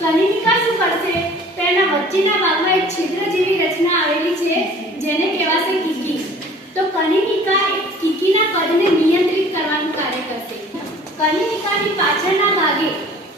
કનિનિકા શું કરશે? તેના વચ્ચેના ભાગમાં એક છિદ્ર જેવી રચના આવેલી છે જેને કહેવાશે કીકી. તો કનિનિકા એક કીકીના કદને નિયંત્રિત કરવાનું કાર્ય કરશે. કનિનિકાની પાછળના ભાગે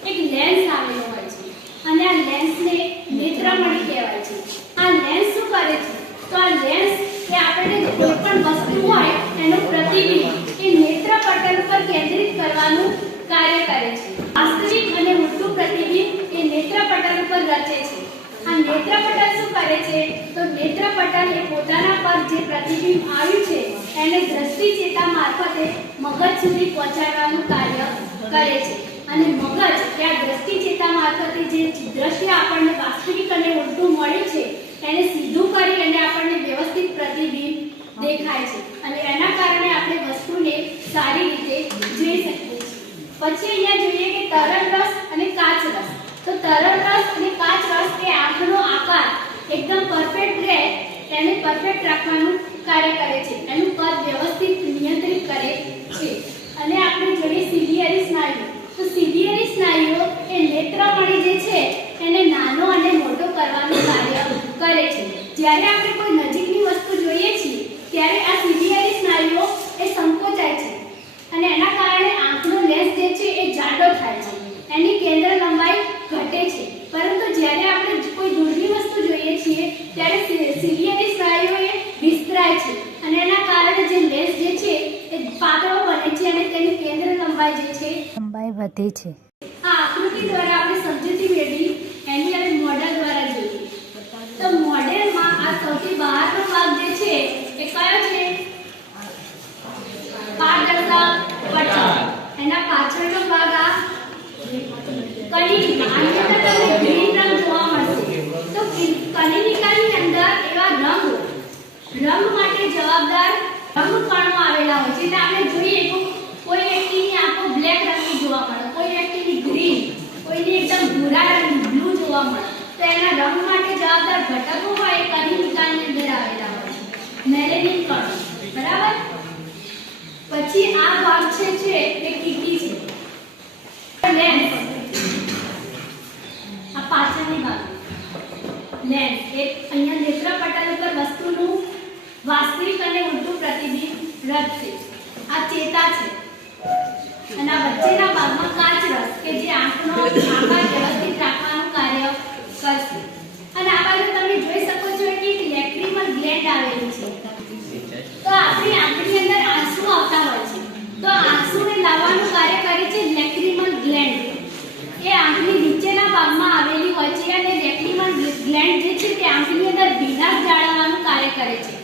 એક લેન્સ આવેલો હોય છે અને આ લેન્સને નેત્રમણિ કહેવાય છે. આ લેન્સ શું કરે છે? તો આ લેન્સ એ આપણે કોઈ પણ વસ્તુ હોય એનું પ્રતિબિંબ એ નેત્રપટલ પર કેન્દ્રિત કરવાનું કાર્ય કરે છે. વાસ્તવિક અને ઊંડું પ્રતિબિંબ એ નેત્રપટલ પર રચે છે. આ નેત્રપટલ શું કરે છે? તો નેત્રપટલ એ પોતાના પર જે પ્રતિબિંબ આવ્યું છે એને દ્રષ્ટિ ચેતા મારફતે મગજ સુધી પહોંચાડવાનું કાર્ય કરે છે અને મગજ એ આ દ્રષ્ટિ ચેતા મારફતે જે દ્રશ્ય આપણને વાસ્તવિક અને ઊંડું મળ્યું છે એને સીધું કરી અને આપણને વ્યવસ્થિત પ્રતિબિંબ દેખાય છે અને એના કારણે આપણે વસ્તુને સારી રીતે જોઈ શકીએ છીએ. પછી અહીંયા જોઈએ કે તરલ રસ અને કાચ રસ. તો તરલ રસ અને કાચ રસ એ આંખનો આકાર એકદમ પરફેક્ટ રહે તેને પરફેક્ટ રાખવાનું કાર્ય કરે છે. એનું કદ વ્યવસ્થિત નિયંત્રિત કરે છે. અને આપણે જોઈએ સિલિયરી સ્નાયુ. તો સિલિયરી સ્નાયુઓ એ નેત્રમણિ જે છે એને નાનો અને મોટો કરવાનું કાર્ય કરે છે. જ્યારે આપણે કોઈ નજીકની વસ્તુ જોઈએ છીએ ત્યારે આ સિલિયરી સ્નાયુઓ એ સંકોચાય છે અને એના કારણે આંખનો લેન્સ જે છે એ જાડો થાય છે. એની કેન્દ્ર લંબાઈ ઘટે છે. પરંતુ જ્યારે આપણે કોઈ દૂરની વસ્તુ જોઈએ છીએ ત્યારે સિલિયરી સ્નાયુઓ એ વિસ્તરાય છે અને એના કારણે જે લેન્સ જે છે એ પાતળો બને છે અને તેની કેન્દ્ર લંબાઈ જે છે વધે છે. આ આકૃતિ દ્વારા આપણે સમજૂતી મેળવી એની હવે મોડેલ દ્વારા જોઈએ. તો મોડેલમાં આ સૌથી બહારનો ભાગ જે છે એ કયો છે? પારદર્શક પટલ. એના પાછળનો ભાગ આ કનિનિકા. આની અંદર તમને ગ્રીન રંગ જોવા મળશે. તો કનિનિકાની અંદર એવા રંગ માટે જવાબદાર રંગકણો આવેલા હોય છે. એટલે આપણે જોઈએ કોઈ વ્યક્તિની આંખો બ્લેક રંગની જોવા મળે, કોઈ વ્યક્તિની ગ્રીન, કોઈની એકદમ ભૂરા રંગની બ્લુ જોવા મળે. તો એના રંગ માટે જવાબદાર ઘટકો હોય એ કનિનિકાની અંદર આવેલા હોય છે. મેલેનિન કણો. બરાબર? પછી આ ભાગ છે એ કીકી છે. લેન્સ. આ પાછળની ભાગ લેન્સ એ અહીંયા નેત્રપટલ ઉપર વસ્તુનું વાસ્તવિક અને ઊંડું પ્રતિબિંબ રચશે. આ ચેતા છે અને આ વચ્ચેના ભાગમાં કાચ રસ કે જે આંખનો આકાર વ્યવસ્થિત રાખવાનું કાર્ય કરશે. અને આ બાજુ તમે જોઈ શકો છો કે એક લેક્રિમલ ગ્લેન્ડ આવેલી છે. તો આપણી આંખની અંદર આંસુ આવતા હોય છે. તો આંસુને લાવવાનું કાર્ય કરે છે લેક્રિમલ ગ્લેન્ડ. એ આંખની નીચેના ભાગમાં આવેલી હોય છે અને લેક્રિમલ ગ્લેન્ડ જે છે તે આંખની અંદર ભીનાશ જાળવવાનું કાર્ય કરે છે.